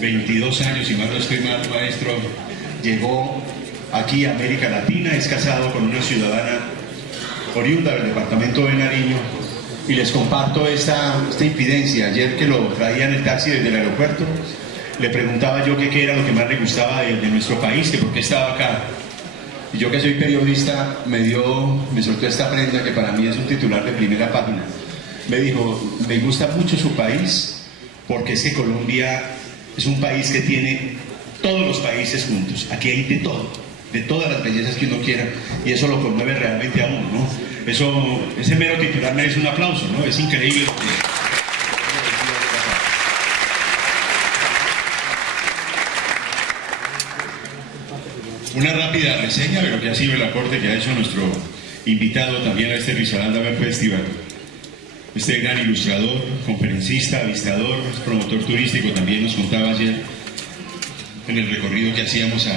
22 años, si mal no estoy mal, maestro, llegó aquí a América Latina, es casado con una ciudadana oriunda del departamento de Nariño, y les comparto esta infidencia. Ayer que lo traía en el taxi desde el aeropuerto, le preguntaba yo qué era lo que más le gustaba de nuestro país, que por qué estaba acá. Y yo, que soy periodista, me soltó esta prenda que para mí es un titular de primera página. Me dijo: me gusta mucho su país porque es que Colombia es un país que tiene todos los países juntos. Aquí hay de todo, de todas las bellezas que uno quiera, y eso lo conmueve realmente a uno, ¿no? Ese mero titular merece un aplauso, ¿no? Es increíble. Una rápida reseña de lo que ha sido el aporte que ha hecho nuestro invitado también a este Risaralda Festival. Este gran ilustrador, conferencista, avistador, promotor turístico, también nos contaba ayer en el recorrido que hacíamos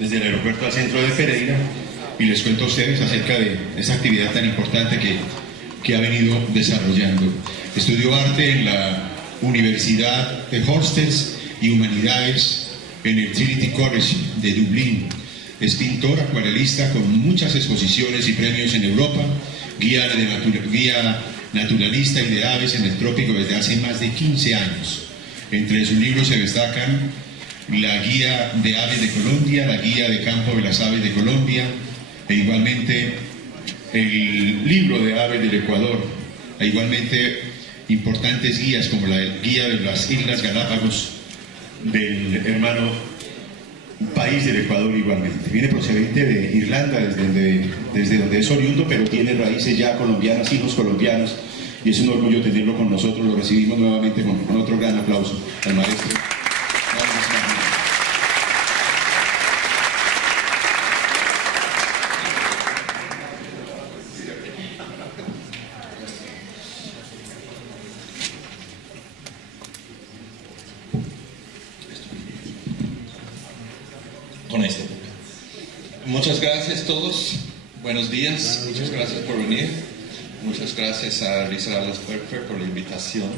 desde el aeropuerto al centro de Pereira, y les cuento a ustedes acerca de esta actividad tan importante que ha venido desarrollando. Estudió arte en la Universidad de Hostels y Humanidades en el Trinity College de Dublín. Es pintor, acuarelista con muchas exposiciones y premios en Europa, guía naturalista y de aves en el trópico desde hace más de 15 años. Entre sus libros se destacan la Guía de Aves de Colombia, la Guía de Campo de las Aves de Colombia, e igualmente el Libro de Aves del Ecuador, e igualmente importantes guías como la Guía de las Islas Galápagos del hermano país del Ecuador. Igualmente viene procedente de Irlanda, desde donde es oriundo, pero tiene raíces ya colombianas, hijos colombianos, y es un orgullo tenerlo con nosotros. Lo recibimos nuevamente con otro gran aplauso al maestro. Muchas gracias a todos, buenos días, muchas gracias por venir, muchas gracias a Risaralda por la invitación,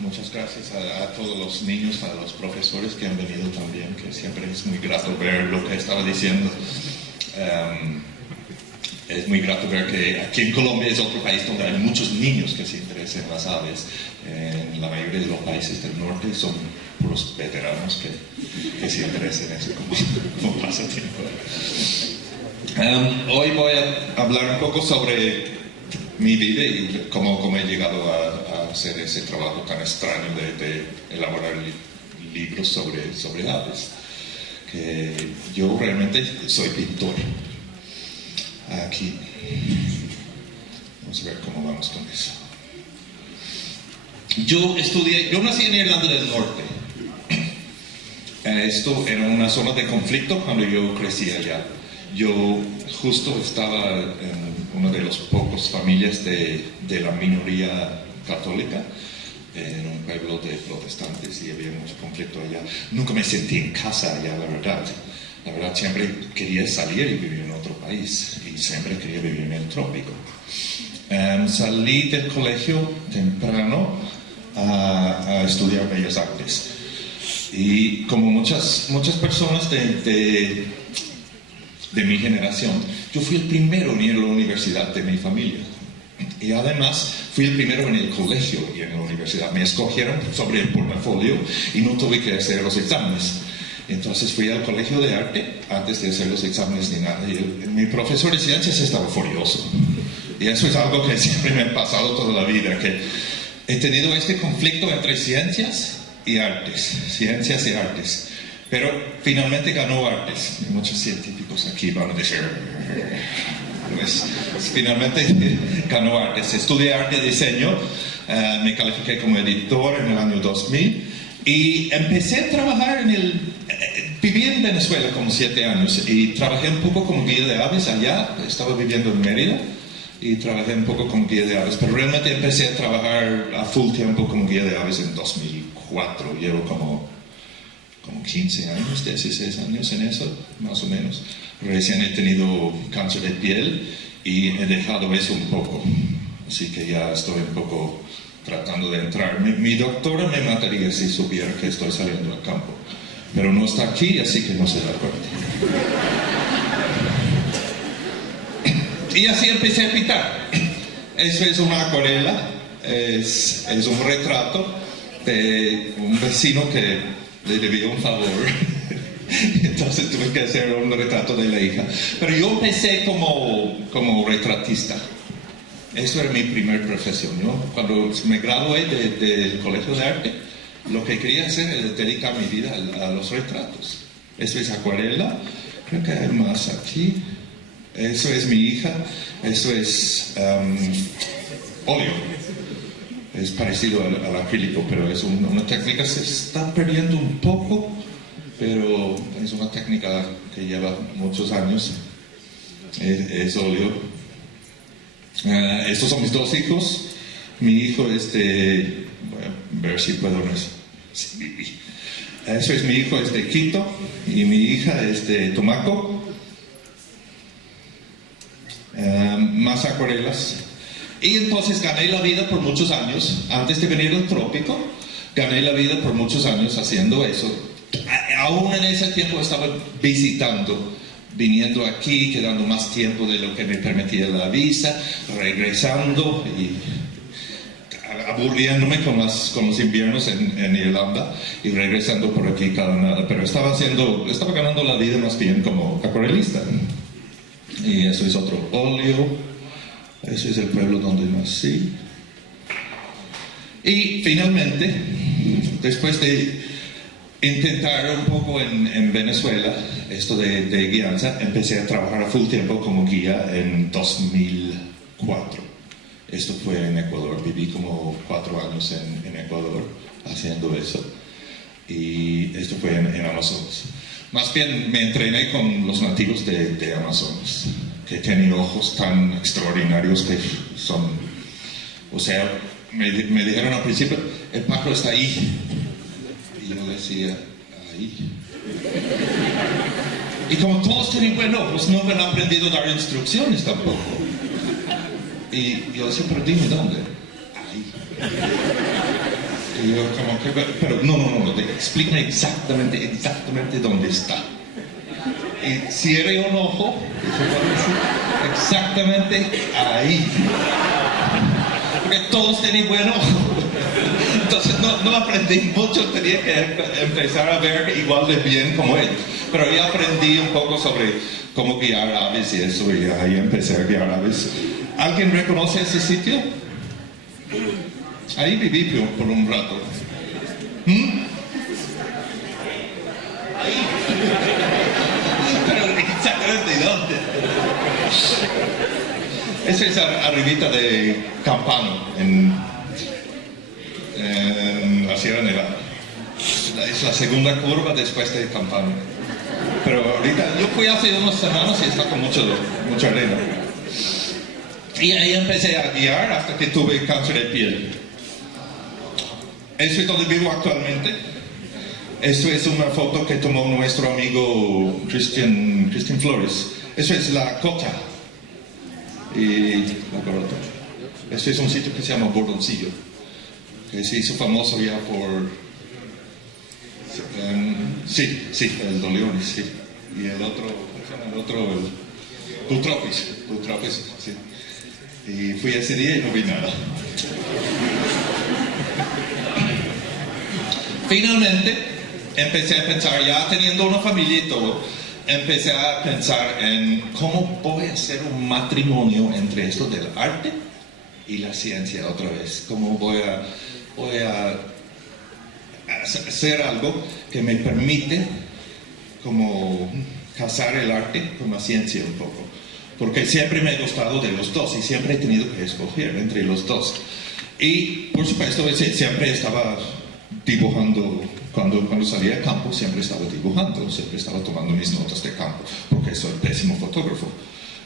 muchas gracias a todos los niños, a los profesores que han venido también, que siempre es muy grato ver lo que estaba diciendo. Es muy grato ver que aquí en Colombia es otro país donde hay muchos niños que se interesan en las aves. En la mayoría de los países del norte son puros veteranos que se interesan en eso como pasatiempo. Hoy voy a hablar un poco sobre mi vida y cómo he llegado a hacer ese trabajo tan extraño de elaborar libros sobre aves. Que yo realmente soy pintor. Aquí, vamos a ver cómo vamos con eso. Yo nací en Irlanda del Norte. Esto era una zona de conflicto cuando yo crecí allá. Yo justo estaba en una de las pocas familias de la minoría católica, en un pueblo de protestantes, y había mucho conflicto allá. Nunca me sentí en casa allá, la verdad. La verdad, siempre quería salir y vivir en otro país, y siempre quería vivir en el trópico. Salí del colegio temprano a estudiar Bellas Artes. Y como muchas personas de mi generación, yo fui el primero en ir a la universidad de mi familia. Y además, fui el primero en el colegio y en la universidad. Me escogieron sobre el portafolio y no tuve que hacer los exámenes. Entonces fui al colegio de arte antes de hacer los exámenes ni nada, y mi profesor de ciencias estaba furioso. Y eso es algo que siempre me ha pasado toda la vida, que he tenido este conflicto entre ciencias y artes. Pero finalmente ganó artes. Muchos científicos aquí van a decir, pues finalmente ganó artes. Estudié arte y diseño, me califiqué como editor en el año 2000. Y empecé a trabajar viví en Venezuela como 7 años y trabajé un poco como guía de aves allá. Estaba viviendo en Mérida y trabajé un poco como guía de aves, pero realmente empecé a trabajar a full tiempo como guía de aves en 2004. Llevo como 15 años, 16 años en eso, más o menos. Recién he tenido cáncer de piel y he dejado eso un poco, así que ya estoy un poco tratando de entrar. Mi doctora me mataría si supiera que estoy saliendo al campo, pero no está aquí, así que no se da cuenta. Y así empecé a pintar. Eso es una acuarela, es un retrato de un vecino que le debía un favor. Entonces tuve que hacer un retrato de la hija. Pero yo empecé como retratista. Eso era mi primer profesión, ¿no? Cuando me gradué del Colegio de Arte, lo que quería hacer era dedicar mi vida a los retratos. Eso es acuarela. Creo que hay más aquí. Eso es mi hija. Eso es óleo. Es parecido al acrílico, pero es una técnica que se está perdiendo un poco, pero es una técnica que lleva muchos años. Es óleo. Estos son mis dos hijos. Mi hijo es de... Voy a ver si puedo... Eso es mi hijo, es de Quito, y mi hija es de Tumaco. Más acuarelas. Y entonces gané la vida por muchos años. Antes de venir al trópico, gané la vida por muchos años haciendo eso. Aún en ese tiempo estaba visitando, viniendo aquí, quedando más tiempo de lo que me permitía la visa, regresando y aburriéndome con los inviernos en Irlanda y regresando por aquí cada nada. Pero estaba ganando la vida más bien como acuarelista. Y eso es otro óleo. Eso es el pueblo donde nací. Y finalmente, después de intentar un poco en Venezuela, esto de guianza, empecé a trabajar a full tiempo como guía en 2004. Esto fue en Ecuador. Viví como 4 años en Ecuador haciendo eso. Y esto fue en Amazonas. Más bien me entrené con los nativos de Amazonas, que tienen ojos tan extraordinarios que son... O sea, me dijeron al principio, el pájaro está ahí. Y yo decía, ahí. Y como todos tienen buen ojo, pues no me han aprendido a dar instrucciones tampoco. Y yo decía, pero dime dónde. Ahí. Y yo como que, pero no, explícame exactamente dónde está. Y cierre un ojo, exactamente ahí. Porque todos tienen buen ojo. Entonces no aprendí mucho, tenía que empezar a ver igual de bien como ellos. Pero ya aprendí un poco sobre cómo guiar aves y eso, y ahí empecé a guiar aves. ¿Alguien reconoce ese sitio? Ahí viví por un rato. Ahí. Pero exactamente dónde. Esa es arribita de Campano, en la Sierra Nevada. Es la segunda curva después de Campano. Pero ahorita, yo fui hace unas semanas y está con mucha arena. Y ahí empecé a guiar hasta que tuve cáncer de piel. Eso es donde vivo actualmente. Esto es una foto que tomó nuestro amigo Cristian Flores. Eso es la Cota y la Corota. Este es un sitio que se llama Bordoncillo, que se hizo famoso ya por... sí, el Doleones, sí. Y el otro, Butropis, sí. Y fui ese día y no vi nada. Finalmente, empecé a pensar, ya teniendo una familia y todo, empecé a pensar en cómo voy a hacer un matrimonio entre esto del arte y la ciencia otra vez. Cómo voy a hacer algo que me permite como casar el arte con la ciencia un poco. Porque siempre me ha gustado de los dos y siempre he tenido que escoger entre los dos. Y por supuesto siempre estaba dibujando, cuando salía al campo siempre estaba dibujando, siempre estaba tomando mis notas de campo, porque soy pésimo fotógrafo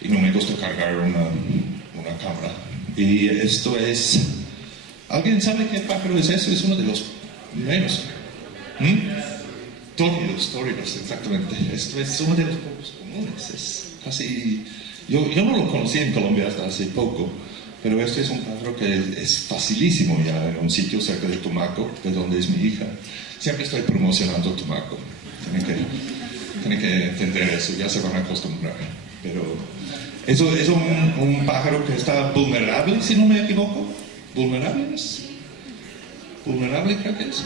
y no me gusta cargar una cámara. Y esto es... ¿Alguien sabe qué pájaro es eso? Es uno de los menos. Tóridos, exactamente. Esto es uno de los pocos comunes. Es casi... Yo no lo conocí en Colombia hasta hace poco, Pero este es un pájaro que es facilísimo ya en un sitio cerca de Tumaco, de donde es mi hija. Siempre estoy promocionando Tumaco. Tienen que entender eso, ya se van a acostumbrar. Pero eso es un pájaro que está vulnerable, si no me equivoco. Vulnerable creo que es.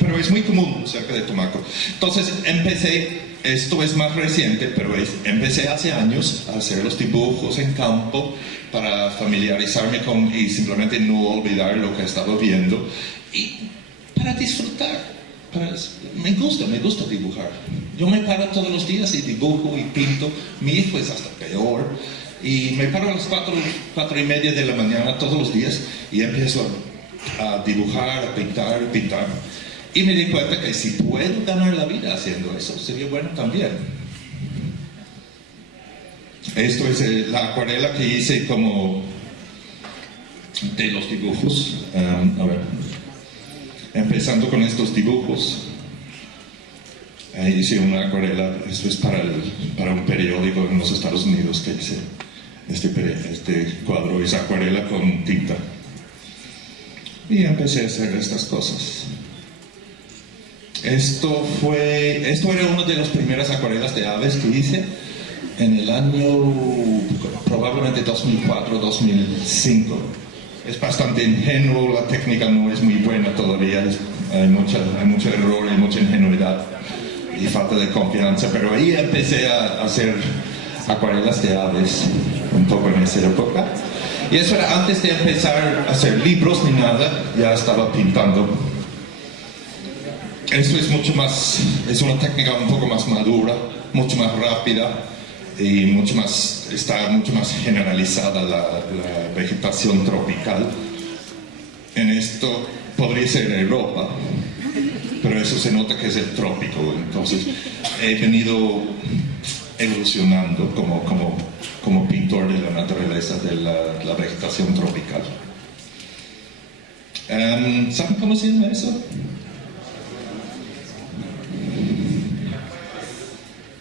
Pero es muy común cerca de Tumaco. Entonces esto es más reciente, pero empecé hace años a hacer los dibujos en campo para familiarizarme con y simplemente no olvidar lo que estaba viendo y para disfrutar. Me gusta dibujar. Yo me paro todos los días y dibujo y pinto. Mi hijo es hasta peor. Y me paro a las 4:30 de la mañana todos los días y empiezo a dibujar, a pintar. Y me di cuenta que si puedo ganar la vida haciendo eso, sería bueno también. Esto es la acuarela que hice como de los dibujos. A ver. Empezando con estos dibujos. Hice una acuarela, esto es para un periódico en los Estados Unidos que hice. Este cuadro es acuarela con tinta. Y empecé a hacer estas cosas. Esto era una de las primeras acuarelas de aves que hice en el año probablemente 2004, 2005. Es bastante ingenuo, la técnica no es muy buena todavía, hay mucho error, hay mucha ingenuidad y falta de confianza, pero ahí empecé a hacer acuarelas de aves un poco en esa época. Y eso era antes de empezar a hacer libros ni nada, ya estaba pintando. Esto es una técnica un poco más madura, mucho más rápida y está mucho más generalizada la vegetación tropical. En esto podría ser Europa, pero eso se nota que es el trópico, entonces he venido evolucionando como pintor de la naturaleza, de la vegetación tropical. ¿Saben cómo se llama eso?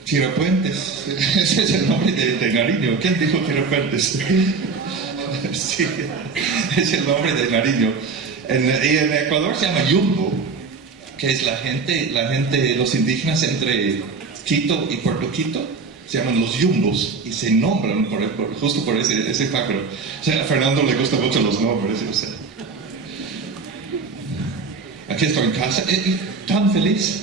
Tirapuentes. Ese es el nombre de Nariño. ¿Quién dijo Tirapuentes? Sí, es el nombre de Nariño. Y en Ecuador se llama Yumbo, que es la gente, los indígenas entre Quito y Puerto Quito, se llaman los yumbos y se nombran justo por ese pájaro. O sea, a Fernando le gustan mucho los nombres. O sea. Aquí estoy en casa, tan feliz.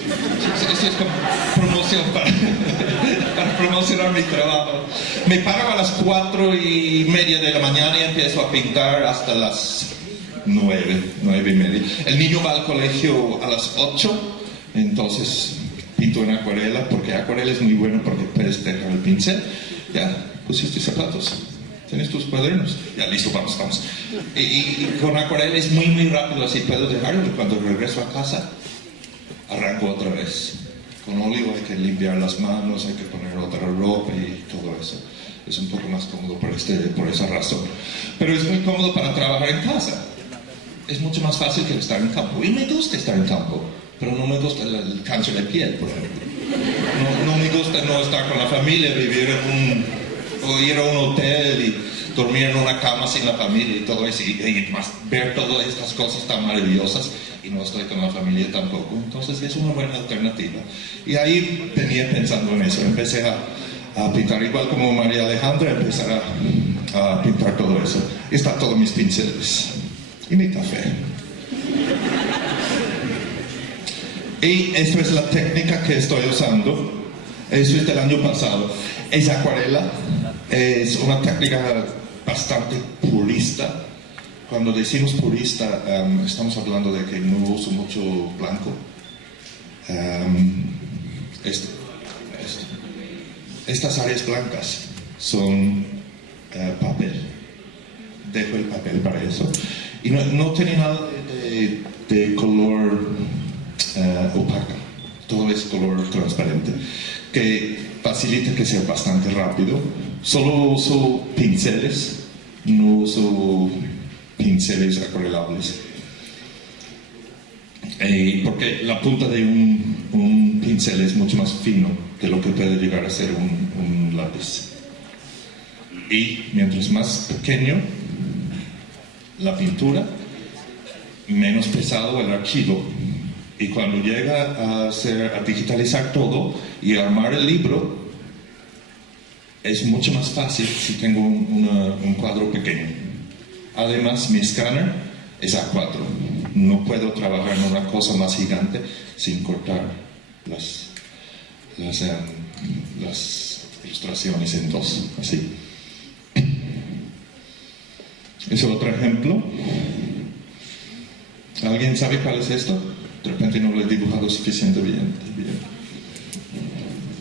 Esto es como promoción para promocionar mi trabajo. Me paro a las 4:30 de la mañana y empiezo a pintar hasta las 9:30. El niño va al colegio a las 8, entonces pinto en acuarela, porque acuarela es muy bueno porque puedes dejar el pincel. Ya, pusiste zapatos, tienes tus cuadernos, ya listo, vamos. Y con acuarela es muy rápido, así puedo dejarlo y cuando regreso a casa arranco otra vez. Con óleo hay que limpiar las manos, hay que poner otra ropa y todo eso. Es un poco más cómodo por esa razón. Pero es muy cómodo para trabajar en casa. Es mucho más fácil que estar en campo. Y me gusta estar en campo, pero no me gusta el cáncer de piel, por ejemplo. No me gusta no estar con la familia, o ir a un hotel y dormir en una cama sin la familia y todo eso. Y más ver todas estas cosas tan maravillosas y no estoy con la familia tampoco. Entonces es una buena alternativa. Y ahí venía pensando en eso. Empecé a pintar igual como María Alejandra, empezar a pintar todo eso. Y están todos mis pinceles. Y mi café. Y esta es la técnica que estoy usando. Eso es del año pasado. Es acuarela. Es una técnica bastante purista. Cuando decimos purista, estamos hablando de que no uso mucho blanco. Estas áreas blancas son papel. Dejo el papel para eso. Y no tiene nada de color opaca. Todo es color transparente, que facilita que sea bastante rápido. Solo uso pinceles, no uso pinceles acuarelables. Porque la punta de un pincel es mucho más fino que lo que puede llegar a ser un lápiz. Y mientras más pequeño la pintura, menos pesado el archivo. Y cuando llega a digitalizar todo y armar el libro, es mucho más fácil si tengo un cuadro pequeño. Además, mi escáner es A4. No puedo trabajar en una cosa más gigante sin cortar las ilustraciones en dos, así. Es otro ejemplo. ¿Alguien sabe cuál es esto? De repente no lo he dibujado suficientemente bien.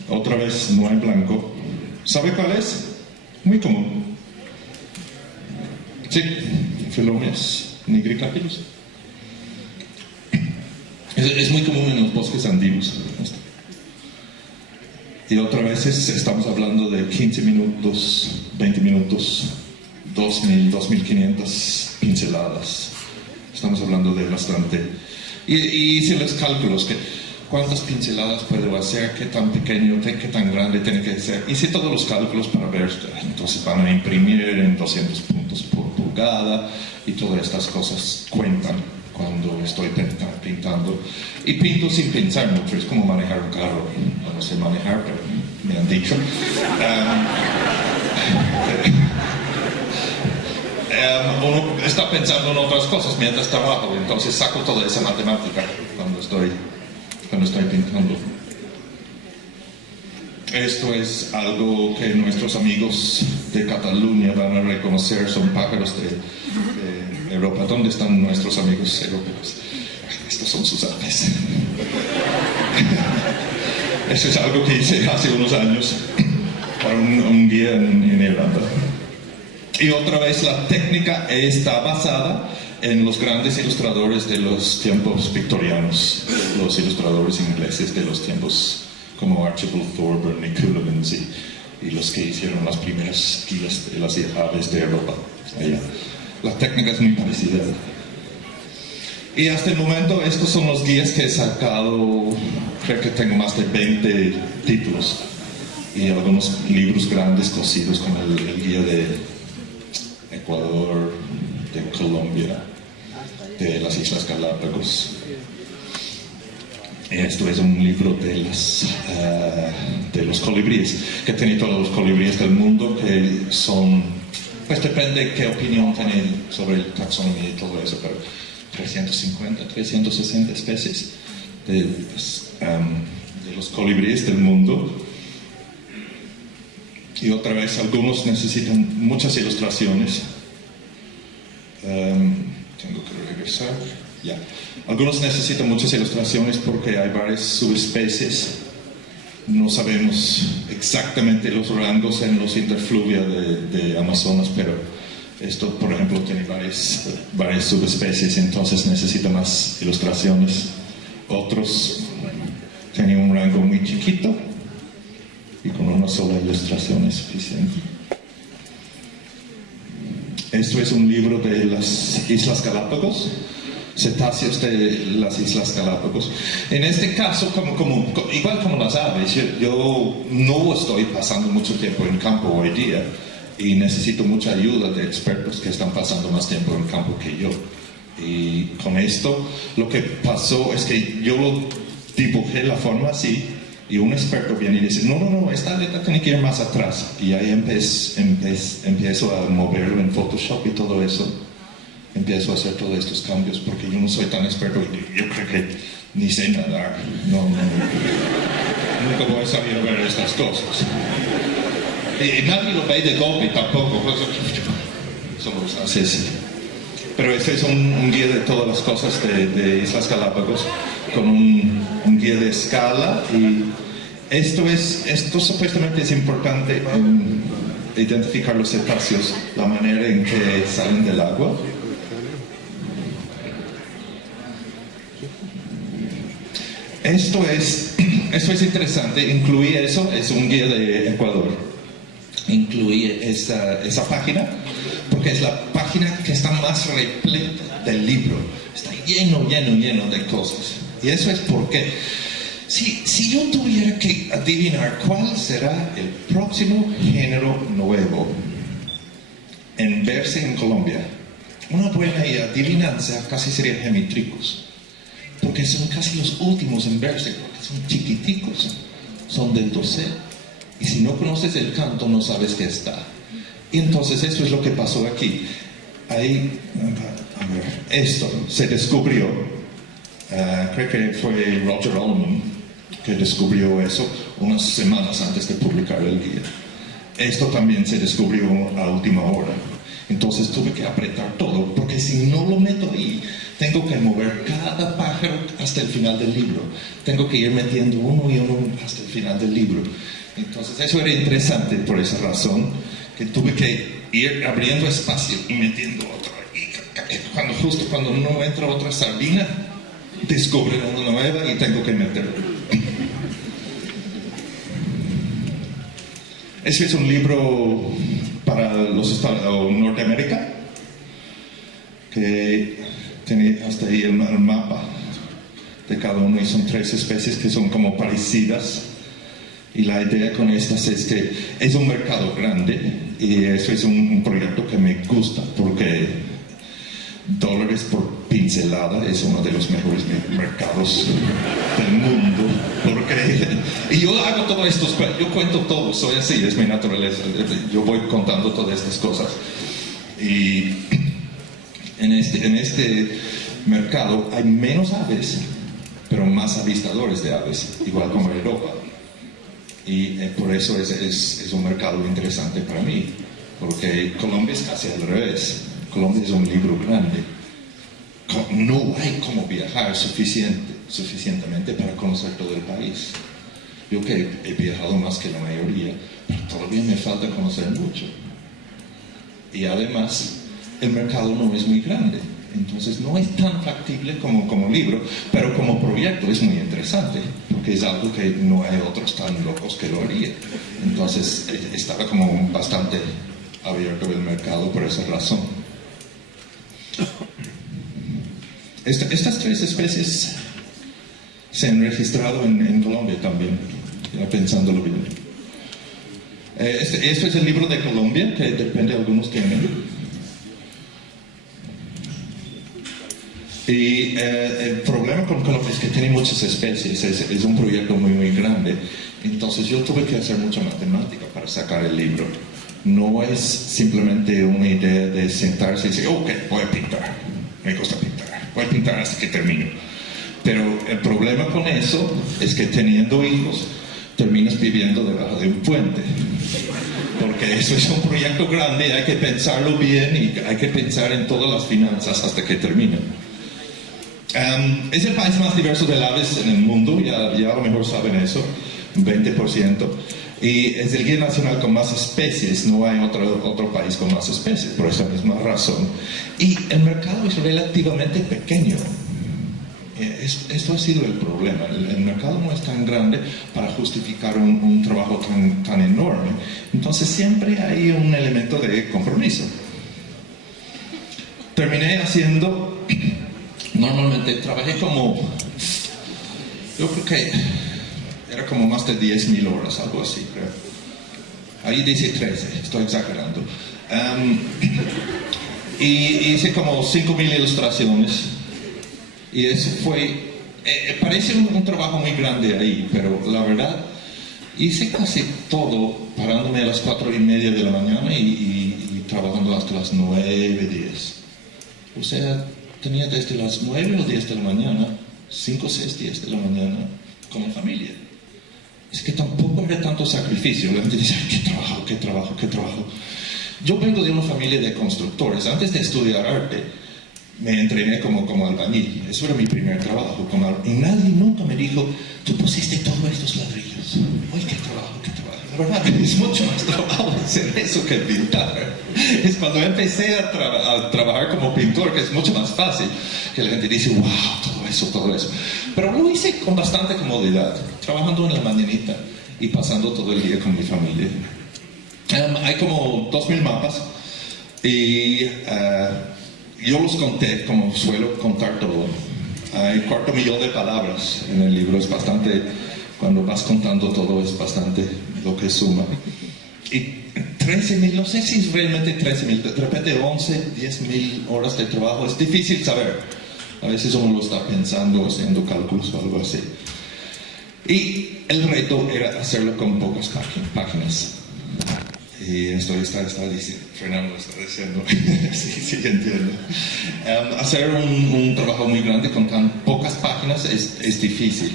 Otra vez no en blanco. ¿Sabe cuál es? Muy común. Sí, Philomeas nigricapillus. Es muy común en los bosques andinos. Y otra vez estamos hablando de 15 minutos, 20 minutos, 2000, 2500 pinceladas. Estamos hablando de bastante. Y hice los cálculos, que cuántas pinceladas puedo hacer, qué tan pequeño, qué tan grande tiene que ser. Hice todos los cálculos para ver, entonces van a imprimir en 200 puntos por pulgada y todas estas cosas cuentan cuando estoy pintando. Y pinto sin pensar mucho, es como manejar un carro. No sé manejar, pero me han dicho. Uno está pensando en otras cosas mientras trabajo, entonces saco toda esa matemática cuando estoy pintando. Esto es algo que nuestros amigos de Cataluña van a reconocer, son pájaros de Europa. ¿Dónde están nuestros amigos europeos? Estos son sus aves. Eso es algo que hice hace unos años para un guía en Irlanda. Y otra vez la técnica está basada en los grandes ilustradores de los tiempos victorianos, los ilustradores ingleses de los tiempos como Archibald Thorburn y Coolivans y los que hicieron las primeras guías de las aves de Europa. Allá. La técnica es muy parecida. Y hasta el momento estos son los guías que he sacado, creo que tengo más de 20 títulos y algunos libros grandes cosidos con el guía de Ecuador, de Colombia, de las Islas Galápagos. Esto es un libro de los colibríes, que tiene todos los colibríes del mundo, que son, pues depende qué opinión tienen sobre el taxonomía y todo eso, pero 350, 360 especies de los colibríes del mundo. Y otra vez, algunos necesitan muchas ilustraciones. Tengo que regresar. Ya. Algunos necesitan muchas ilustraciones porque hay varias subespecies. No sabemos exactamente los rangos en los interfluvia de Amazonas, pero esto, por ejemplo, tiene varias subespecies, entonces necesita más ilustraciones. Otros tienen un rango muy chiquito y con una sola ilustración es suficiente. Esto es un libro de las Islas Galápagos, cetáceos de las Islas Galápagos. En este caso, igual como las aves, yo no estoy pasando mucho tiempo en campo hoy día y necesito mucha ayuda de expertos que están pasando más tiempo en campo que yo. Y con esto, lo que pasó es que yo lo dibujé la forma así, y un experto viene y dice, no, esta letra tiene que ir más atrás. Y ahí empiezo a moverlo en Photoshop y todo eso. Empiezo a hacer todos estos cambios porque yo no soy tan experto. Yo creo que ni sé nadar. No. Nunca voy a salir a ver estas cosas. Y nadie lo ve de golpe tampoco. Solo los haces. Pero este es un guía de todas las cosas de Islas Galápagos, con un guía de escala, y esto supuestamente es importante en identificar los cetáceos, la manera en que salen del agua. Esto es interesante, incluí eso, es un guía de Ecuador. Incluí esa página porque es la página que está más repleta del libro. Está lleno de cosas. Y eso es porque si yo tuviera que adivinar cuál será el próximo género nuevo en verse en Colombia, una buena adivinanza casi sería Gemitricus, porque son casi los últimos en verse, porque son chiquiticos, son del dosel, y si no conoces el canto no sabes que está. Y entonces esto es lo que pasó aquí. Ahí, a ver, esto se descubrió, creo que fue Roger Allman que descubrió eso unas semanas antes de publicar el guía. Esto también se descubrió a última hora. Entonces tuve que apretar todo, porque si no lo meto ahí, tengo que mover cada pájaro hasta el final del libro. Tengo que ir metiendo uno y uno hasta el final del libro. Entonces eso era interesante por esa razón, que tuve que ir abriendo espacio y metiendo otro. Y justo cuando no entra otra sardina, descubren una nueva y tengo que meterlo. Ese es un libro para los Estados Norteamérica, que tiene hasta ahí el mapa de cada uno, y son 3 especies que son como parecidas. Y la idea con estas es que es un mercado grande, y eso es un proyecto que me gusta, porque dólares por pincelada es uno de los mejores mercados del mundo, porque y yo hago todo esto, yo cuento todo, soy así, es mi naturaleza, yo voy contando todas estas cosas. Y en este mercado hay menos aves, pero más avistadores de aves, igual como en Europa. Y por eso es un mercado interesante para mí, porque Colombia es casi al revés. Colombia es un libro grande. No hay como viajar suficientemente para conocer todo el país. Yo que he viajado más que la mayoría, pero todavía me falta conocer mucho. Y además, el mercado no es muy grande. Entonces no es tan factible como libro, pero como proyecto es muy interesante, porque es algo que no hay otros tan locos que lo harían. Entonces estaba como bastante abierto el mercado por esa razón. Estas 3 especies se han registrado en Colombia también, ya pensándolo bien. Este es el libro de Colombia, que depende de algunos tienen. Y el problema con Colombia es que tiene muchas especies, es un proyecto muy grande. Entonces yo tuve que hacer mucha matemática para sacar el libro. No es simplemente una idea de sentarse y decir, ok, voy a pintar, me gusta pintar, voy a pintar hasta que termino. Pero el problema con eso es que teniendo hijos, terminas viviendo debajo de un puente. Porque eso es un proyecto grande, hay que pensarlo bien y hay que pensar en todas las finanzas hasta que termine. Es el país más diverso de aves en el mundo, ya a lo mejor saben eso, 20%. Y es el guía nacional con más especies, no hay otro país con más especies, por esa misma razón. Y el mercado es relativamente pequeño. Esto ha sido el problema. El mercado no es tan grande para justificar un trabajo tan enorme. Entonces siempre hay un elemento de compromiso. Terminé haciendo... Normalmente trabajé yo creo que era como más de 10,000 horas, algo así, creo. Ahí dice 13, estoy exagerando. Y hice como 5,000 ilustraciones. Y eso fue, parece un trabajo muy grande ahí, pero la verdad, hice casi todo parándome a las 4:30 de la mañana y trabajando hasta las 9:10. O sea, tenía desde las 9 o 10 de la mañana, 5, 6, 10 de la mañana, con la familia. Es que tampoco era tanto sacrificio. La gente dice, qué trabajo. Yo vengo de una familia de constructores. Antes de estudiar arte, me entrené como albañil. Eso era mi primer trabajo. Y nadie nunca me dijo, tú pusiste todos estos ladrillos. ¡Ay, qué trabajo! La verdad, es mucho más trabajo hacer eso que pintar. Es cuando empecé a trabajar como pintor, que es mucho más fácil, que la gente dice, wow, todo eso. Pero lo hice con bastante comodidad, trabajando en la mañanita y pasando todo el día con mi familia. Hay como 2,000 mapas y yo los conté como suelo contar todo. Hay 250,000 de palabras en el libro, es bastante, cuando vas contando todo es bastante lo que suma. Y 13,000, no sé si es realmente 13,000, de repente 11, 10,000 horas de trabajo, es difícil saber. A veces uno lo está pensando, haciendo cálculos o algo así. Y el reto era hacerlo con pocas páginas. Y esto está diciendo, Fernando lo está diciendo, sí, entiendo. Hacer un trabajo muy grande con tan pocas páginas es difícil,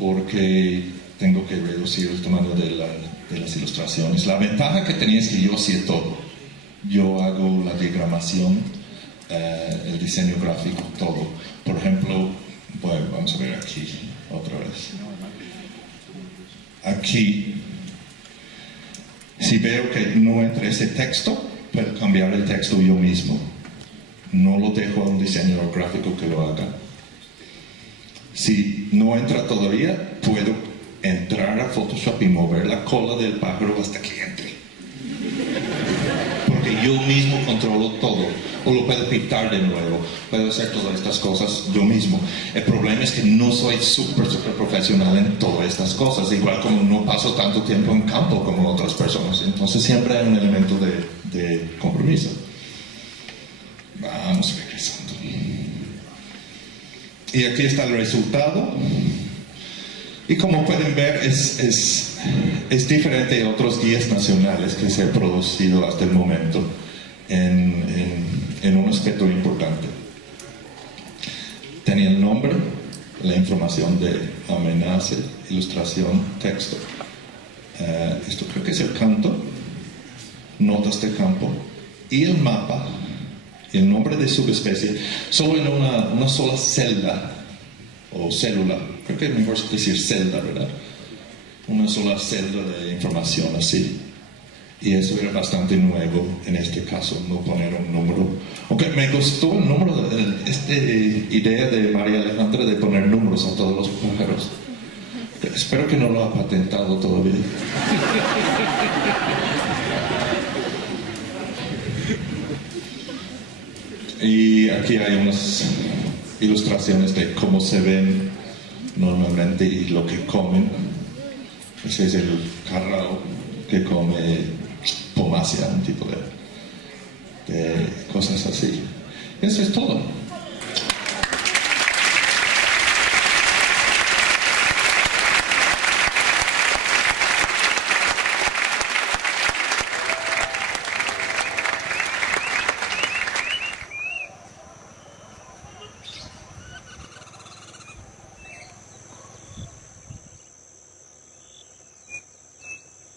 porque tengo que reducir el tamaño de las ilustraciones. La ventaja que tenía es que yo hacía todo. Yo hago la diagramación, el diseño gráfico, todo. Por ejemplo, bueno, vamos a ver aquí otra vez. Aquí, si veo que no entra ese texto, puedo cambiar el texto yo mismo. No lo dejo a un diseñador gráfico que lo haga. Si no entra todavía, puedo entrar a Photoshop y mover la cola del pájaro hasta que entre. Porque yo mismo controlo todo. O lo puedo pintar de nuevo. Puedo hacer todas estas cosas yo mismo. El problema es que no soy súper profesional en todas estas cosas. Igual como no paso tanto tiempo en campo como otras personas. Entonces siempre hay un elemento de compromiso. Vamos regresando. Y aquí está el resultado. Y como pueden ver, es diferente a otros guías nacionales que se han producido hasta el momento en un aspecto importante. Tenía el nombre, la información de amenaza, ilustración, texto. Esto creo que es el canto, notas de campo y el mapa, y el nombre de subespecie, solo en una sola celda o célula. Creo que es mejor decir celda, ¿verdad? Una sola celda de información así. Y eso era bastante nuevo en este caso, no poner un número. Aunque me gustó el número, esta idea de María Alejandra de poner números a todos los pájaros. Espero que no lo ha patentado todavía. Y aquí hay unas ilustraciones de cómo se ven normalmente y lo que comen. Ese es el carrao que come pomacia, un tipo de cosas así. Eso es todo.